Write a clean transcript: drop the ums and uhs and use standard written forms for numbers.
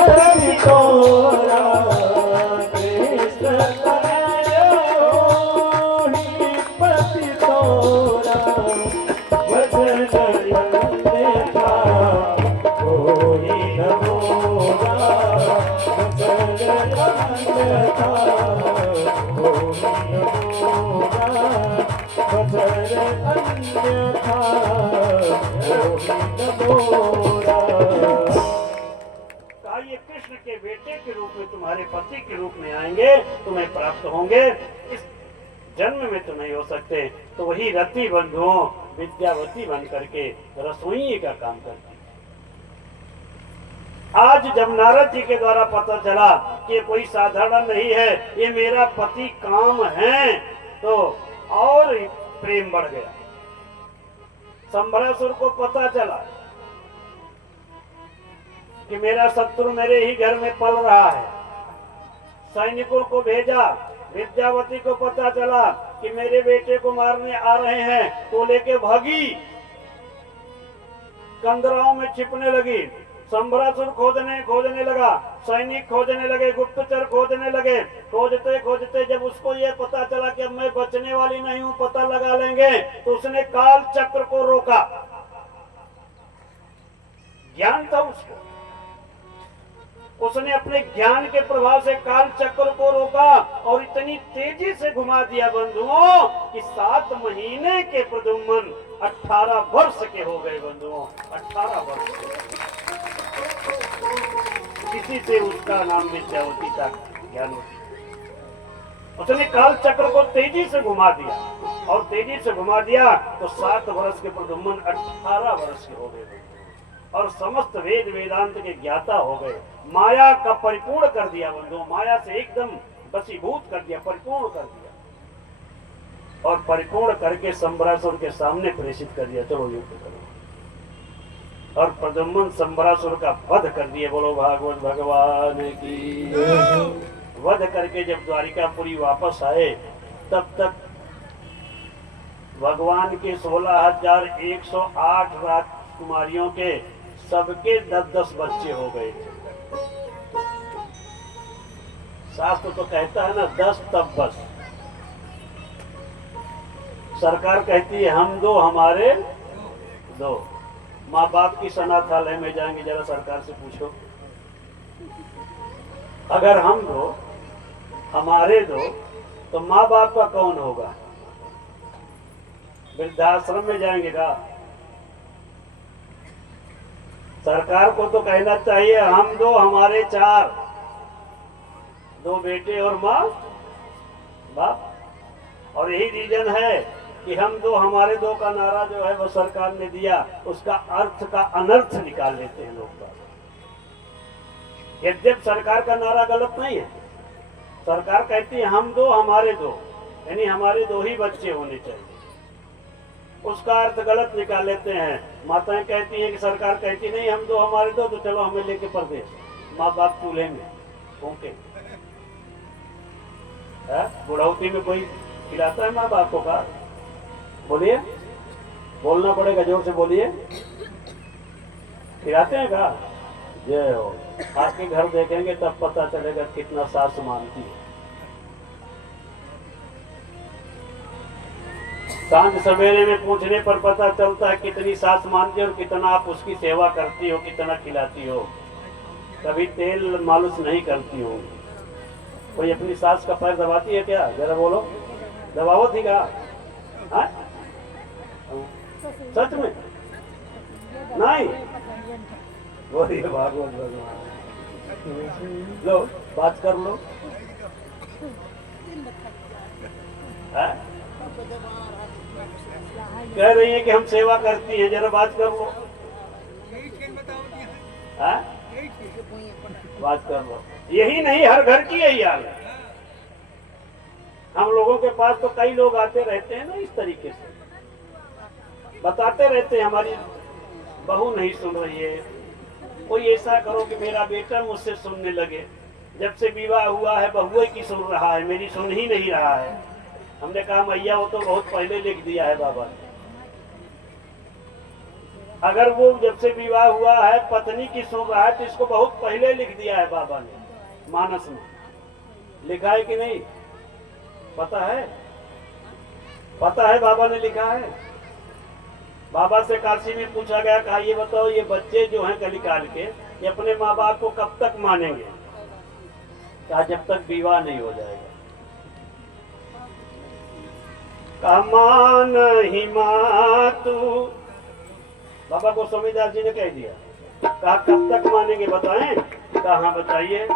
पति तोरा कृष्ण मोहि पति तोरा वचन अन्यथा कोई न मोरा वचन अन्यथा कोई न मोरा वचन अन्यथा ये कृष्ण के बेटे के रूप में तुम्हारे पति के रूप में आएंगे, तुम्हें प्राप्त होंगे, इस जन्म में तो नहीं हो सकते। तो वही रति बंधुओं विद्यावती बन करके रसोई का काम करती। आज जब नारद जी के द्वारा पता चला कि ये कोई साधारण नहीं है, ये मेरा पति काम है, तो और प्रेम बढ़ गया। संभरासुर को पता चला कि मेरा शत्रु मेरे ही घर में पल रहा है, सैनिकों को भेजा। विद्यावती को पता चला कि मेरे बेटे को मारने आ रहे हैं, तो लेके भागी, कंदराओं में छिपने लगी। संभरासुर खोजने लगा, सैनिक खोजने लगे, गुप्तचर खोजने लगे। खोजते खोजते जब उसको ये पता चला कि अब मैं बचने वाली नहीं हूं, पता लगा लेंगे, तो उसने काल चक्र को रोका। ज्ञान था उसको, उसने अपने ज्ञान के प्रभाव से काल चक्र को रोका और इतनी तेजी से घुमा दिया बंधुओं कि 7 महीने के प्रद्युम्न 18 वर्ष के हो गए। बंधुओं 18 वर्ष किसी से उसका नाम विद्यावती था, ज्ञानवती। उसने काल चक्र को तेजी से घुमा दिया और तेजी से घुमा दिया तो 7 वर्ष के प्रद्युम्न 18 वर्ष के हो गए और समस्त वेद वेदांत के ज्ञाता हो गए। माया का परिपूर्ण कर दिया बंधुओं, माया से एकदम वशीभूत कर दिया, परिपूर्ण कर दिया और परिपूर्ण करके संभरासुर के सामने प्रेषित कर दिया, चलो युद्ध करो। और प्रद्युम्न संभरासुर का वध कर दिए। बोलो भागवत भगवान की। वध करके जब द्वारिकापुरी वापस आए, तब तक भगवान के 16,108 राजकुमारियों के सबके 10-10 बच्चे हो गए थे। शास्त्र तो कहता है ना 10 तब बस। सरकार कहती है हम 2 हमारे 2। माँ बाप की सनाथालय में जाएंगे, जरा सरकार से पूछो, अगर हम 2 हमारे 2 तो माँ बाप का कौन होगा? वृद्धाश्रम में जाएंगे का? सरकार को तो कहना चाहिए हम 2 हमारे 4, 2 बेटे और माँ बाप। और यही रीजन है कि हम 2 हमारे 2 का नारा जो है वो सरकार ने दिया, उसका अर्थ का अनर्थ निकाल लेते हैं लोग। यद्यप सरकार का नारा गलत नहीं है, सरकार कहती है हम 2 हमारे 2, यानी हमारे 2 ही बच्चे होने चाहिए, उसका अर्थ गलत निकाल लेते हैं। माताएं कहती हैं कि सरकार कहती नहीं हम 2 हमारे 2, तो चलो हमें लेके परदेश, माँ बाप चूल्हे में भूखे। बुढ़ौती में कोई खिलाता है माँ बाप को? का बोलिए, बोलना पड़ेगा, जोर से बोलिए, खिलाते हैं का? जय हो। आपके घर देखेंगे तब पता चलेगा कितना सास मानती है। सांझ सवेरे में पूछने पर पता चलता है कितनी सास मानती हो और कितना आप उसकी सेवा करती हो, कितना खिलाती हो। कभी तेल मालिश नहीं करती हो। कोई अपनी सास का पैर दबाती है क्या? जरा बोलो, दबाओ थी क्या? सच में नहीं? बोलिए भागवत भगवान। लो बात कर लो। कह रही है कि हम सेवा करती हैं, जरा बात कर लो। बात कर लो। यही नहीं, हर घर की यही हाल है। हम लोगों के पास तो कई लोग आते रहते हैं ना, इस तरीके से बताते रहते हैं हमारी बहू नहीं सुन रही है, कोई ऐसा करो कि मेरा बेटा मुझसे सुनने लगे। जब से विवाह हुआ है बहुए की सुन रहा है, मेरी सुन ही नहीं रहा है। हमने कहा मैया वो तो बहुत पहले लिख दिया है बाबा ने। अगर वो जब से विवाह हुआ है पत्नी की सुन रहा है तो इसको बहुत पहले लिख दिया है बाबा ने मानस में। लिखा है कि नहीं पता है? पता है बाबा ने लिखा है। बाबा से काशी में पूछा गया, कहा ये बताओ ये बच्चे जो हैं कलिकाल के ये अपने माँ बाप को कब तक मानेंगे? कहा जब तक विवाह नहीं हो जाएगा। कहा मान ही मातू, बाबा को स्वामीदास जी ने कह दिया। कहा कब तक मानेंगे बताएं? कहा हाँ बताइए।